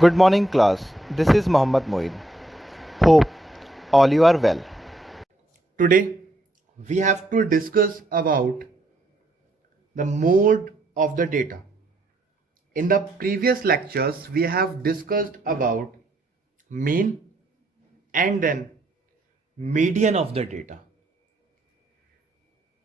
Good morning, class. This is Mohammad Moin. Hope all you are well. Today we have to discuss about the mode of the data. In the previous lectures we have discussed about mean and then median of the data.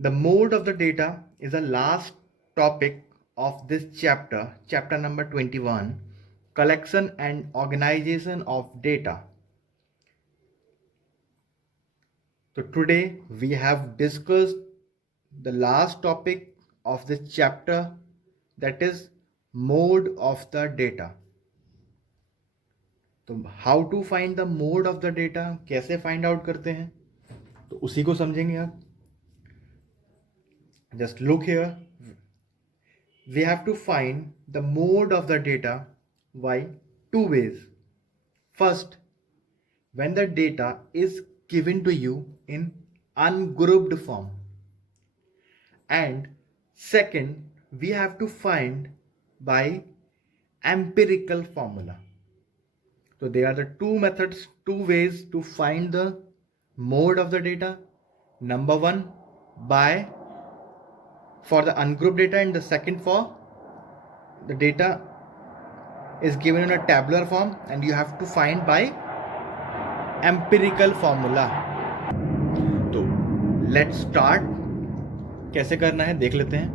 The mode of the data is the last topic of this chapter, chapter number 21, collection and organization of data. So today we have discussed the last topic of this chapter, that is mode of the data. तो how to find the mode of the data, कैसे find out करते हैं, तो उसी को समझेंगे आप. Just look here, we have to find the mode of the data by two ways. First, when the data is given to you in ungrouped form, and second we have to find by empirical formula. So there are the two methods, two ways to find the mode of the data. Number one, by for the ungrouped data, and the second for the data is given in a tabular form and you have to find by empirical formula. तो let's start. कैसे करना है देख लेते हैं.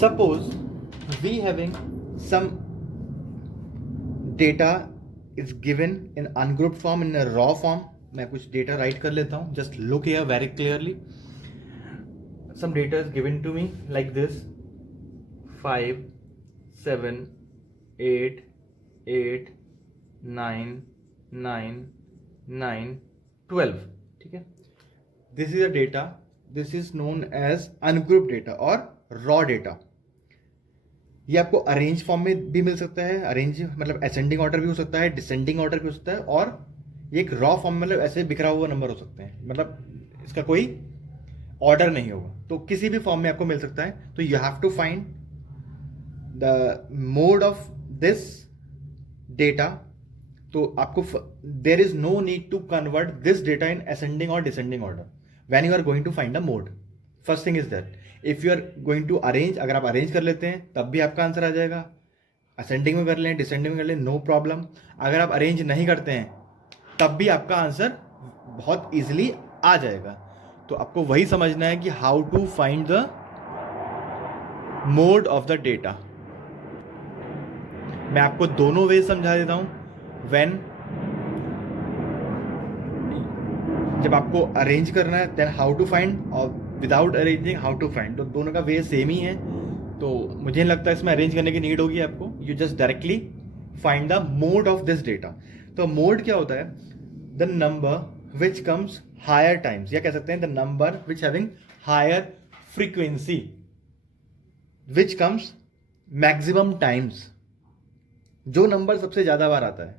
Suppose we having some data is given in ungrouped form, in raw form. मैं कुछ data write कर लेता हूँ. Just look here very clearly. Some data is given to me like this: 5, 7, 8, 8, 9, 9, 9, 12. ठीक है. This is a data. This is known as ungroup data और raw data. ये आपको अरेंज फॉर्म में भी मिल सकता है. अरेंज मतलब असेंडिंग ऑर्डर भी हो सकता है, डिसेंडिंग ऑर्डर भी हो सकता है, और एक रॉ फॉर्म मतलब ऐसे बिखरा हुआ नंबर हो सकते हैं, मतलब इसका कोई ऑर्डर नहीं होगा. तो किसी भी फॉर्म में आपको मिल सकता है. तो you have to find the mode of this data. तो आपको there is no need to convert this data in ascending और descending order when you are going to find the mode. First thing is that if you are going to arrange, अगर आप arrange कर लेते हैं तब भी आपका answer आ जाएगा. असेंडिंग में कर लें, डिसेंडिंग में कर लें, नो प्रॉब्लम. अगर आप अरेंज नहीं करते हैं तब भी आपका आंसर बहुत ईजिली आ जाएगा. तो आपको वही समझना है कि how to find the mode of the data. मैं आपको दोनों वे समझा देता हूं. When जब आपको अरेंज करना है देन हाउ टू फाइंड, और without arranging how to find. तो दोनों का वे सेम ही है. तो मुझे नहीं लगता इसमें अरेंज करने की नीड होगी आपको. You just directly find the mode of this data. तो मोड क्या होता है? The number which comes higher times, या कह सकते हैं the number which having higher frequency which comes maximum times. जो नंबर सबसे ज्यादा बार आता है,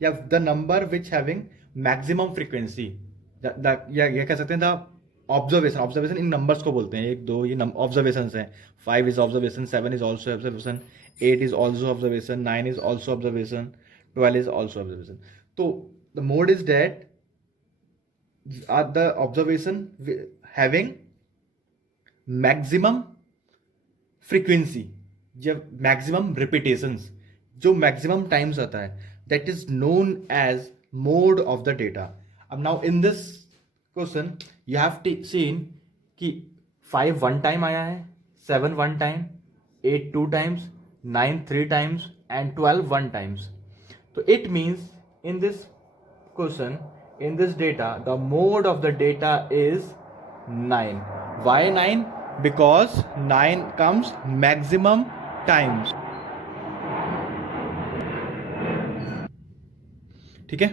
या the number which having maximum frequency, या कह सकते हैं द ऑब्जर्वेशन. ऑब्जर्वेशन इन नंबर्स को बोलते हैं. 1, 2 ये ऑब्जर्वेशन हैं. 5 is observation, 7 is also observation, 8 is also observation, 9 is also observation, 12 is also observation. तो the mode is that the observation having maximum frequency, जब मैक्सिमम रिपीटेशंस, जो मैक्सिमम टाइम्स आता है, that is known as mode of the data. अब now in this question you have seen कि 5 1 time आया है, 7 1 time, 8 2 times, 9 3 times and 12 1 times. तो it means in this question, in this data, the mode of the data is 9. Why 9? Because 9 comes maximum times. ठीक है.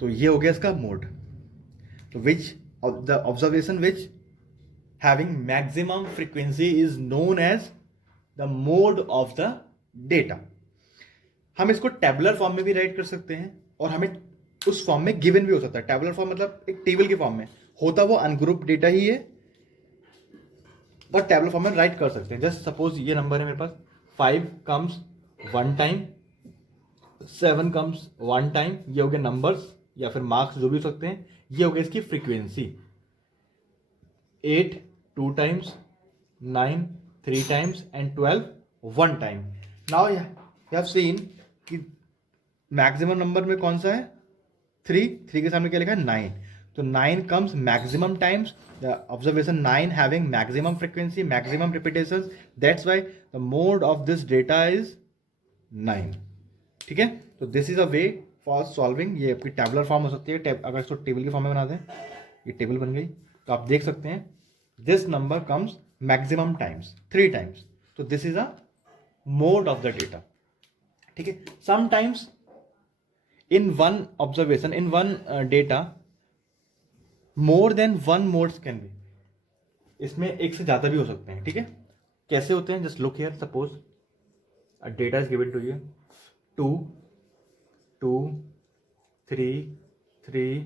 तो ये हो गया इसका मोड. तो which the observation which having maximum frequency is known as the mode of the data. हम इसको टेबुलर फॉर्म में भी राइट कर सकते हैं, और हमें उस फॉर्म में गिवन भी हो सकता है. टेबुलर फॉर्म मतलब एक टेबल के फॉर्म में होता, वो अनग्रुप डेटा ही है, बट टेबुलर फॉर्म में राइट कर सकते हैं. जस्ट सपोज ये नंबर है मेरे पास, 5 कम्स 1 टाइम, 7 कम्स 1 टाइम, ये हो गए नंबर्स या फिर मार्क्स जो भी हो सकते हैं, ये हो गया इसकी frequency. 8 2 times, 9 3 times and 12 1 time. Now you have seen कि मैक्सिमम नंबर में कौन सा है, 3 के सामने क्या लिखा है, 9। तो 9 comes maximum times, the observation 9 having maximum frequency, maximum repetitions, that's why the mode of this data is 9। ठीक है, तो this is a way for solving. ये आपकी टेबुलर फॉर्म हो सकती है, अगर इसको टेबल के फॉर्म में बना दें, ये टेबल बन गई, तो आप देख सकते हैं this number comes maximum times 3 times, तो this is a mode of the data. ठीक है, sometimes in one observation, in one data, more than one modes can be, इसमें एक से ज्यादा भी हो सकते हैं। ठीक है, कैसे होते हैं, just look here, suppose a data is given to you 2 2 3 3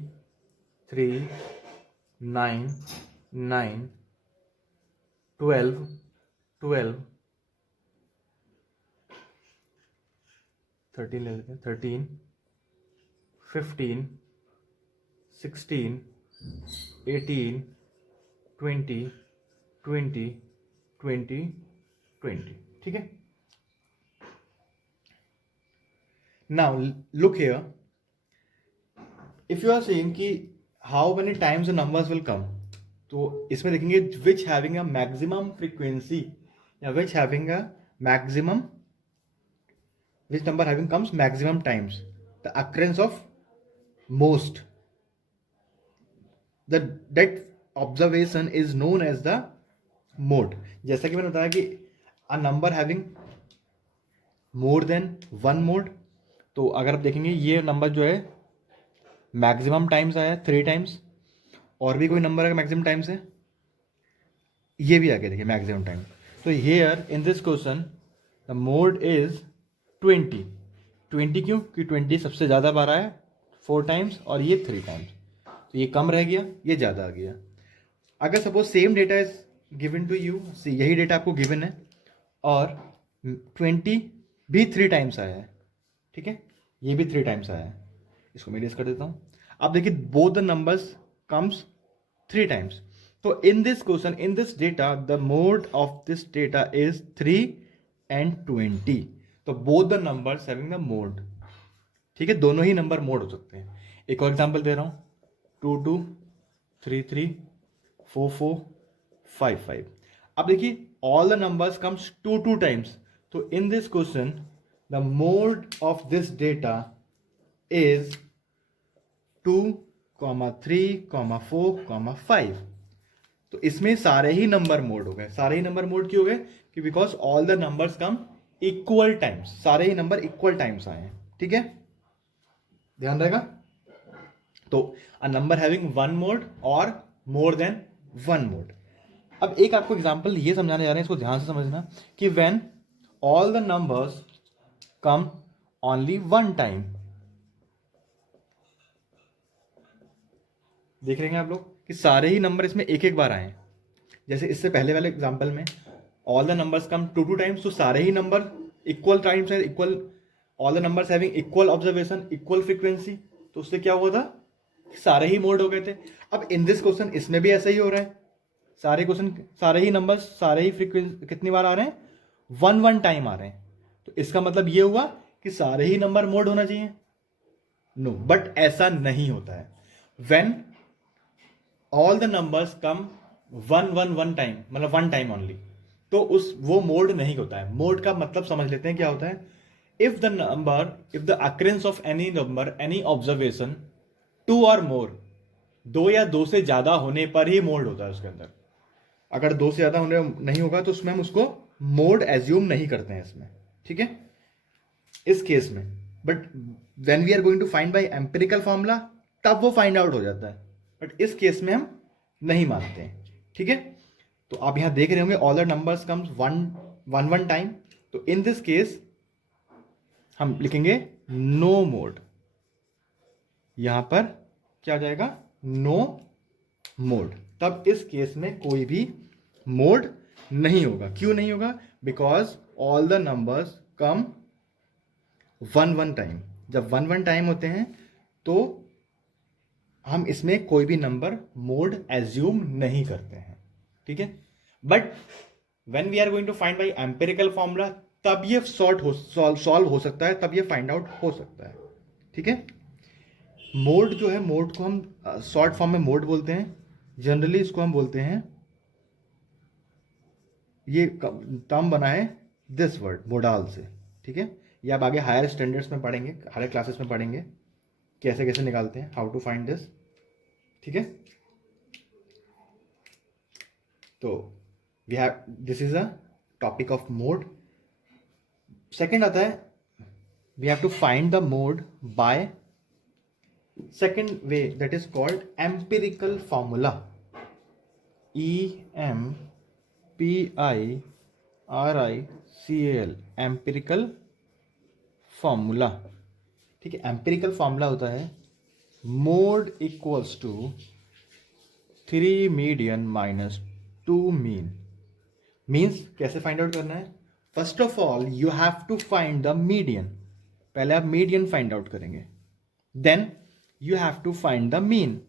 3 9 9 12 12 13 ले लेते हैं, 13 15 16 18 20 20 20 20। ठीक है, now look here, if you are saying कि how many times the numbers will come, तो इसमें देखेंगे which having a maximum frequency या which having a maximum, which number having comes maximum times, the occurrence of most, that observation is known as the mode। जैसा कि मैंने बताया कि a number having more than one mode, तो अगर आप देखेंगे ये नंबर जो है मैक्सिमम टाइम्स आया 3 टाइम्स, और भी कोई नंबर अगर मैक्सिमम टाइम्स है, ये भी आगे देखिए मैक्सिमम टाइम। तो here in this question the mode is 20। 20 क्यों, कि 20 सबसे ज़्यादा बार आया 4 टाइम्स और ये 3 टाइम्स, तो ये कम रह गया, ये ज़्यादा आ गया। अगर suppose same data is given to you, यही डेटा आपको गिवन है और 20 भी 3 टाइम्स आया है, ठीक है, ये भी 3 टाइम्स आया है, इसको मैं इरेज कर देता हूँ। अब देखिए both the numbers comes 3 times, तो in this question, in this data, the mode of this data is 3 and 20, तो both the numbers having the mode. ठीक है, दोनों ही नंबर मोड हो सकते हैं। एक और एग्जांपल दे रहा हूं, 2 2 3 3 4 4 5 5। अब देखिए all the numbers comes 2 2 times, तो in this question the mode of this data is 2 3 4 5। तो इसमें सारे ही नंबर मोड हो गए। सारे ही नंबर मोड क्यों हो गए, कि because all the numbers come equal times, सारे ही नंबर इक्वल टाइम्स आए हैं। ठीक है, ध्यान रहेगा। तो a number having one mod और मोर देन वन मोड। अब एक आपको एग्जांपल ये समझाने जा रहे हैं, इसको ध्यान से समझना, कि when all the numbers come only one time. देख रहे हैं आप लोग कि सारे ही नंबर इसमें एक एक बार आए हैं। जैसे इससे पहले वाले एग्जांपल में all the numbers come 2 2 times, तो सारे ही नंबर इक्वल टाइम्स है, equal, all the numbers having equal observation, equal frequency, तो उससे क्या हुआ था, सारे ही मोड हो गए थे। अब इन दिस क्वेश्चन इसमें भी ऐसा ही हो रहा है, सारे क्वेश्चन, सारे ही नंबर्स, सारे ही फ्रीक्वेंसी कितनी बार आ रहे हैं, 1 1 टाइम आ रहे हैं। तो इसका मतलब ये हुआ कि सारे ही नंबर मोड होना चाहिए। नो, बट ऐसा नहीं होता है। When all the numbers come 1 1 1 time, मतलब 1 टाइम ओनली, तो उस वो मोड नहीं होता है। मोड का मतलब समझ लेते हैं क्या होता है। If the number, if the occurrence of any number, any observation 2 और मोर, 2 या 2 से ज्यादा होने पर ही मोड होता है उसके अंदर। अगर 2 से ज्यादा होने नहीं होगा तो उसमें हम उसको मोड एज्यूम नहीं करते हैं इसमें। ठीक है, इस केस में। But when we are going to find by empirical formula, तब वो फाइंड आउट हो जाता है, बट इस केस में हम नहीं मानते हैं। ठीक है, तो आप यहां देख रहे होंगे all the numbers comes 1 1 time, तो इन दिस केस हम लिखेंगे नो मोड। यहां पर क्या हो जाएगा, नो मोड। तब इस केस में कोई भी मोड नहीं होगा। क्यों नहीं होगा, because all the numbers come 1 time. जब 1 टाइम होते हैं तो हम इसमें कोई भी नंबर मोड एज्यूम नहीं करते हैं, ठीक है। But when we are going to find by empirical formula, तब ये सॉल्व हो सकता है, तब ये फाइंड आउट हो सकता है, ठीक है। मोड जो है, मोड को हम शॉर्ट फॉर्म में मोड बोलते हैं। जनरली इसको हम बोलते हैं, ये टर्म बना है दिस वर्ड मोडाल से, ठीक है। ये आप आगे हायर स्टैंडर्ड्स में पढ़ेंगे, हायर क्लासेस में पढ़ेंगे कैसे कैसे निकालते हैं, हाउ टू फाइंड दिस, ठीक है। तो we have, this is a topic of mode. Second आता है, we have to find the mode by second way, that is called empirical formula. EMPIRICAL, empirical formula, ठीक है। एम्पिरिकल फॉर्मूला होता है mode equals to 3 median minus 2 mean. Means कैसे find out करना है? First of all you have to find the median. पहले आप median find out करेंगे, then you have to find the mean.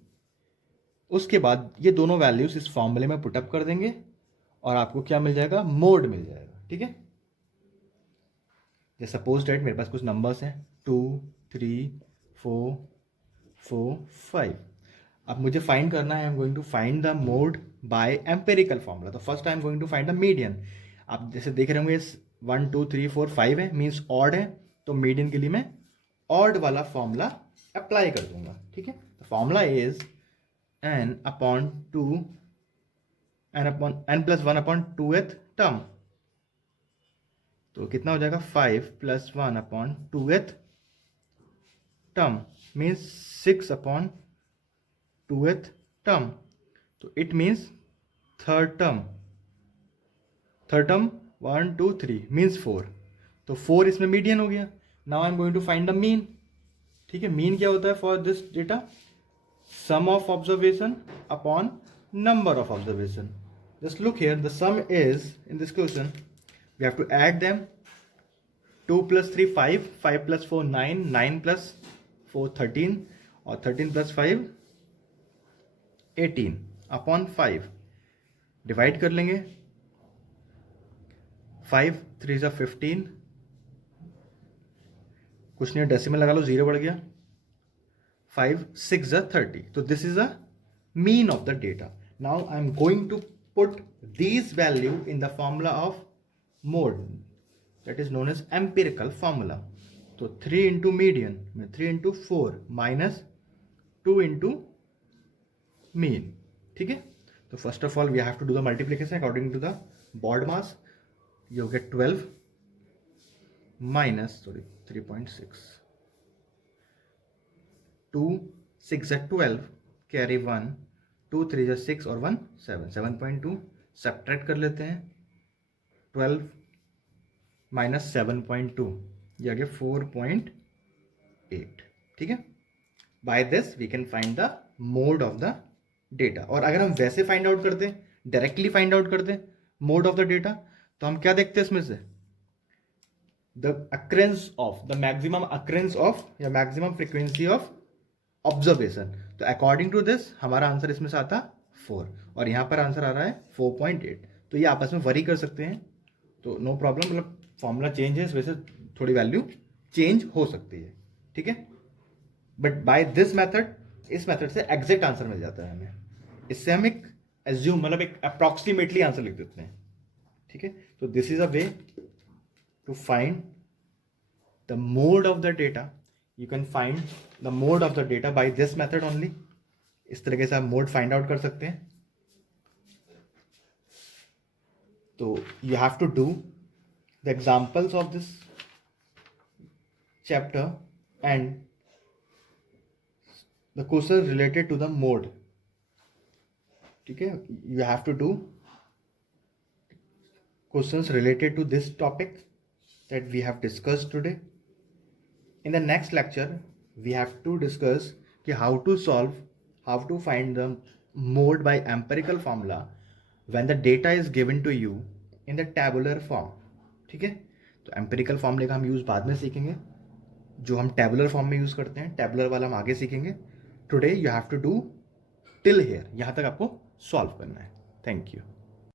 उसके बाद ये दोनों वैल्यूज इस फॉर्मूले में पुटअप कर देंगे और आपको क्या मिल जाएगा? मोड मिल जाएगा, ठीक है। जैसे सपोज डेट मेरे पास कुछ नंबर्स हैं 2, 3, 4, 4, 5। अब मुझे फाइंड करना है, I am going to find the mode by empirical formula. तो first I am going to find the median. आप जैसे देख रहे होंगे 1, 2, 3, 4, 5 है, मीन्स ऑड है, तो मीडियन के लिए मैं ऑड वाला फॉर्मूला अप्लाई कर दूंगा, ठीक है। Formula is n upon 2 n plus 1 upon 2th term. तो कितना हो जाएगा? 5 plus 1 upon 2th term means 6 upon 2th term. तो it means third term 1, 2, 3 means 4। तो 4 इसमें मीडियन हो गया। Now I am going to find the mean, ठीक है। मीन क्या होता है for this data? Sum of observation upon number of observation. Just look here, the sum is, in this question we have to add them, 2 plus 3 5, 5 plus 4 9, 9 plus 4 13, और 13 plus 5 18 upon 5। Divide कर लेंगे, 5 3 is 15, कुछ नहीं decimal लगा लो, 0 बढ़ गया, 5 6 is 30. So this is a mean of the data. Now I am going to put these value in the formula of mode, that is known as empirical formula. So 3 into median, 3 into 4 minus 2 into mean, ठीक है। तो first of all we have to do the multiplication according to the board mass. You get 12 minus 3.6, 2 6 is 12, carry 1, 2 3 is 6 और 1 7, 7.2 subtract कर लेते हैं। 12 minus 7.2, ये आ गया 4.8, ठीक है। By this we can find the mode of the data. और अगर हम वैसे फाइंड आउट करते, डायरेक्टली फाइंड आउट करते मोड ऑफ द डेटा, तो हम क्या देखते हैं इसमें से? The occurrence of, the maximum occurrence of या मैक्सिमम फ्रीक्वेंसी ऑफ ऑब्जर्वेशन। तो अकॉर्डिंग टू दिस हमारा आंसर इसमें से आता 4 और यहाँ पर आंसर आ रहा है 4.8। तो ये आपस में वरी कर सकते हैं, तो नो प्रॉब्लम। मतलब फॉर्मूला चेंज है, इस वजह से थोड़ी वैल्यू चेंज हो सकती है, ठीक है। बट बाय दिस मेथड, इस मेथड से एग्जैक्ट आंसर मिल जाता है हमें। इससे हम एक एज्यूम, मतलब एक अप्रॉक्सीमेटली आंसर लिख देते हैं, ठीक है। तो this is a way to find the mode of the data. You can find the mode of the data by this method only. इस तरीके से आप मोड फाइंड आउट कर सकते हैं। तो you have to do the examples of this chapter and the questions related to the mode, ठीक है। You have to do questions related to this topic that we have discussed today. In the next lecture, we have to discuss how to solve, how to find the mode by empirical formula when the data is given to you in the tabular form, ठीक है। तो empirical formula का हम use बाद में सीखेंगे। जो हम टैबुलर फॉर्म में यूज़ करते हैं, टैबुलर वाला हम आगे सीखेंगे. Today you have to do till here, यहाँ तक आपको सॉल्व करना है. Thank you.